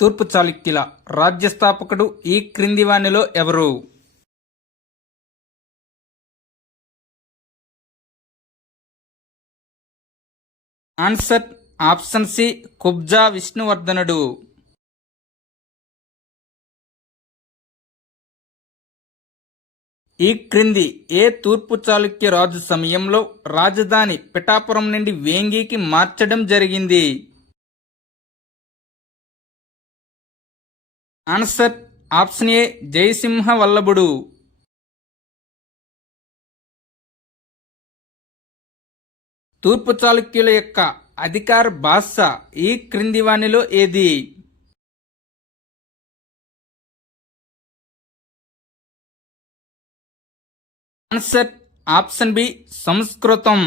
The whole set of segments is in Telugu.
తూర్పు చాళుక్యుల రాజ్యస్థాపకుడు ఈ క్రింది వానిలో ఎవరు? Answer option C Kubja Vishnuvardhana. ఈ క్రింది ఏ తూర్పు చాళుక్య రాజు సమయంలో రాజధాని పిఠాపురం నుండి వేంగికి మార్చడం జరిగింది? Answer option A Jayasimha Vallabhudu తూర్పు చాళుక్యుల యొక్క అధికార భాష ఈ క్రింది వాణిలో ఏది? ఆన్సర్ ఆప్షన్ బి సంస్కృతం.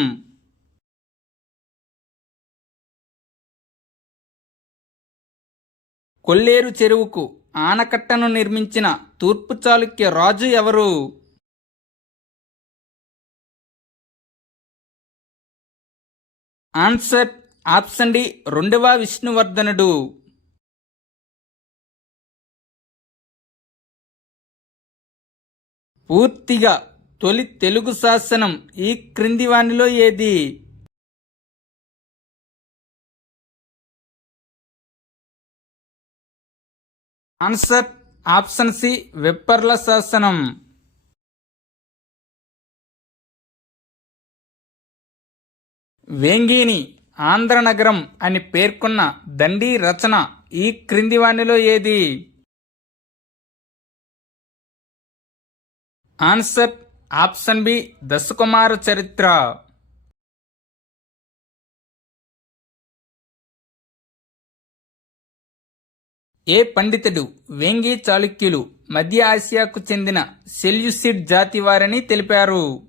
కొల్లేరు చెరువుకు ఆనకట్టను నిర్మించిన తూర్పు చాళుక్య రాజు ఎవరు? ఆన్సర్ ఆప్షన్ డి రెండవ విష్ణువర్ధనుడు. పూర్తిగా తొలి తెలుగు శాసనం ఈ క్రింది వానిలో ఏది? ఆన్సర్ ఆప్షన్ సి వెప్పర్ల శాసనం వేంగిని ఆంధ్రనగరం అని పేర్కొన్న దండి రచన ఈ క్రింది వాణిలో ఏది? ఆన్సర్ ఆప్షన్ బి దశకుమార చరిత్ర ఏ పండితుడు వేంగి చాళుక్యులు మధ్య ఆసియాకు చెందిన సెల్యుసిడ్ జాతి వారని తెలిపారు.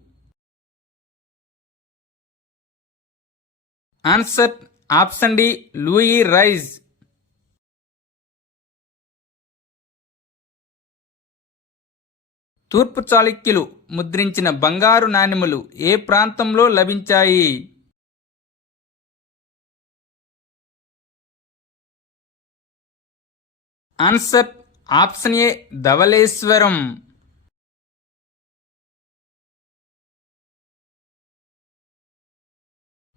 Answer option D Lewis Rice. తూర్పు చాళుక్యులు ముద్రించిన బంగారు నాణెములు ఏ ప్రాంతంలో లభించాయి? Answer option A Dhavaleshwaram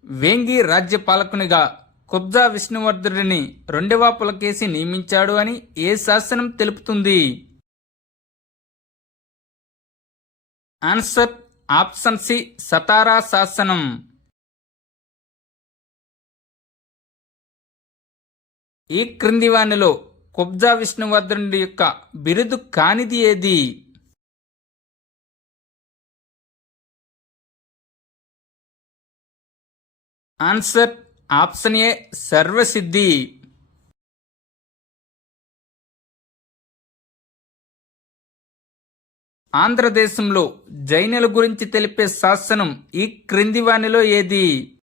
Vengi రాజ్యపాలకునిగా Kubja విష్ణువర్ధుడిని రెండవ పులకేసి నియమించాడు అని ఏ శాసనం తెలుపుతుంది? ఆన్సర్ ఆప్షన్ సి సతారా శాసనం. ఈ క్రింది వానిలో కుబ్జా విష్ణువర్ధనుడి యొక్క బిరుదు కానిది ఏది ఆన్సర్ ఆప్షన్ ఏ సర్వసిద్ధి. ఆంధ్రదేశంలో జైనుల గురించి తెలిపే శాసనం ఈ క్రింది వానిలో ఏది?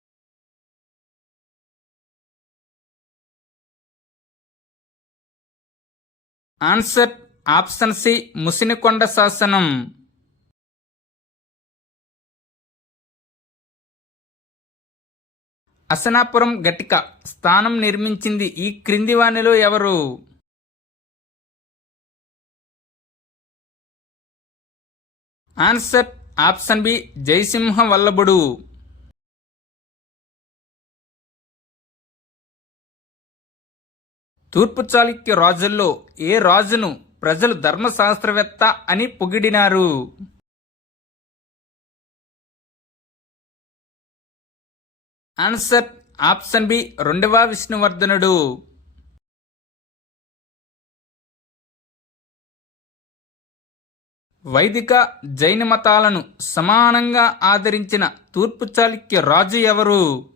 ఆన్సర్ ఆప్షన్ సి ముసినికొండ శాసనం. అసనాపురం ఘటిక స్థానం నిర్మించింది ఈ క్రింది వాణిలో ఎవరు? Answer option B Jayasimha Vallabhudu. తూర్పు చాళుక్య రాజుల్లో ఏ రాజును ప్రజలు ధర్మశాస్త్రవేత్త అని పొగిడినారు? ఆన్సర్ ఆప్షన్ బి రెండవ విష్ణువర్ధనుడు. వైదిక జైన మతాలను సమానంగా ఆదరించిన తూర్పు చాళుక్య రాజు ఎవరు?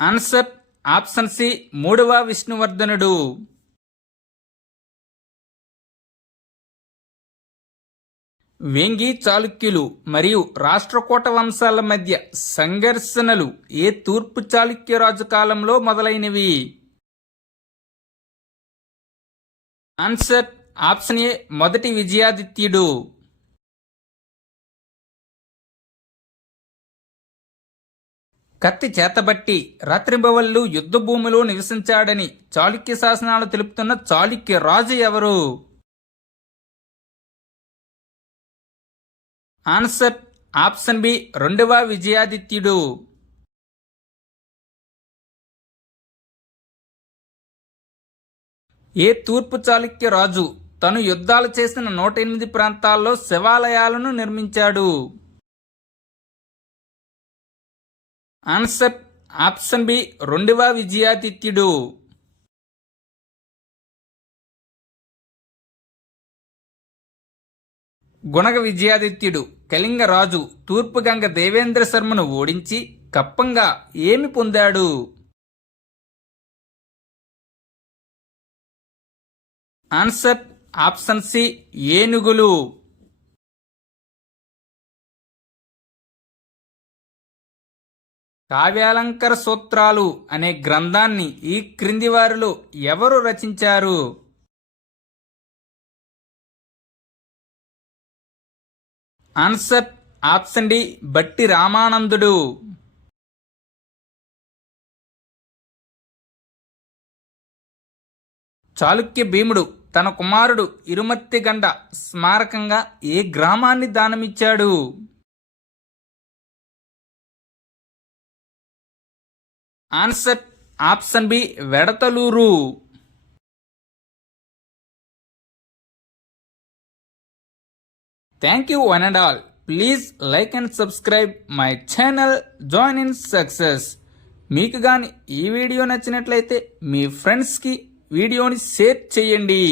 ఆన్సర్ ఆప్షన్ సి మూడవ విష్ణువర్ధనుడు. వేంగి చాళుక్యులు మరియు రాష్ట్రకూట వంశాల మధ్య సంఘర్షణలు ఏ తూర్పు చాళుక్య రాజు కాలంలో మొదలైనవి? ఆన్సర్ ఆప్షన్ ఏ మొదటి విజయాదిత్యుడు. కత్తి చేతబట్టి రాత్రింబవళ్ళు యుద్ధభూమిలో నివసించాడని చాళుక్య శాసనాలు తెలుపుతున్న చాళుక్య రాజు ఎవరు? ఆన్సర్ ఆప్షన్ బి రెండవ విజయాదిత్యుడు. ఏ తూర్పు చాళుక్య రాజు తను యుద్ధాలు చేసిన నూట ఎనిమిది ప్రాంతాల్లో శివాలయాలను నిర్మించాడు? ఆన్సర్ ఆప్షన్ బి రెండవ విజయాదిత్యుడు గుణగ విజయాదిత్యుడు కళింగ రాజు తూర్పుగంగ దేవేంద్ర శర్మను ఓడించి కప్పంగా ఏమి పొందాడు? ఆన్సర్ ఆప్షన్ సి ఏనుగులు. కావ్యాలంకర సూత్రాలు అనే గ్రంథాన్ని ఈ క్రింది వారిలో ఎవరు రచించారు? ఆన్సర్ ఆప్షన్ డి బట్టి రామానందుడు. చాళుక్య భీముడు తన కుమారుడు ఇరుమత్తిగండ స్మారకంగా ఏ గ్రామాన్ని దానమిచ్చాడు? Answer option B Vedatalur. Thank you one and all please like and subscribe my channel join in success మీకు కానీ ఈ వీడియో నచ్చినట్లయితే మీ ఫ్రెండ్స్కి వీడియోని షేర్ చేయండి.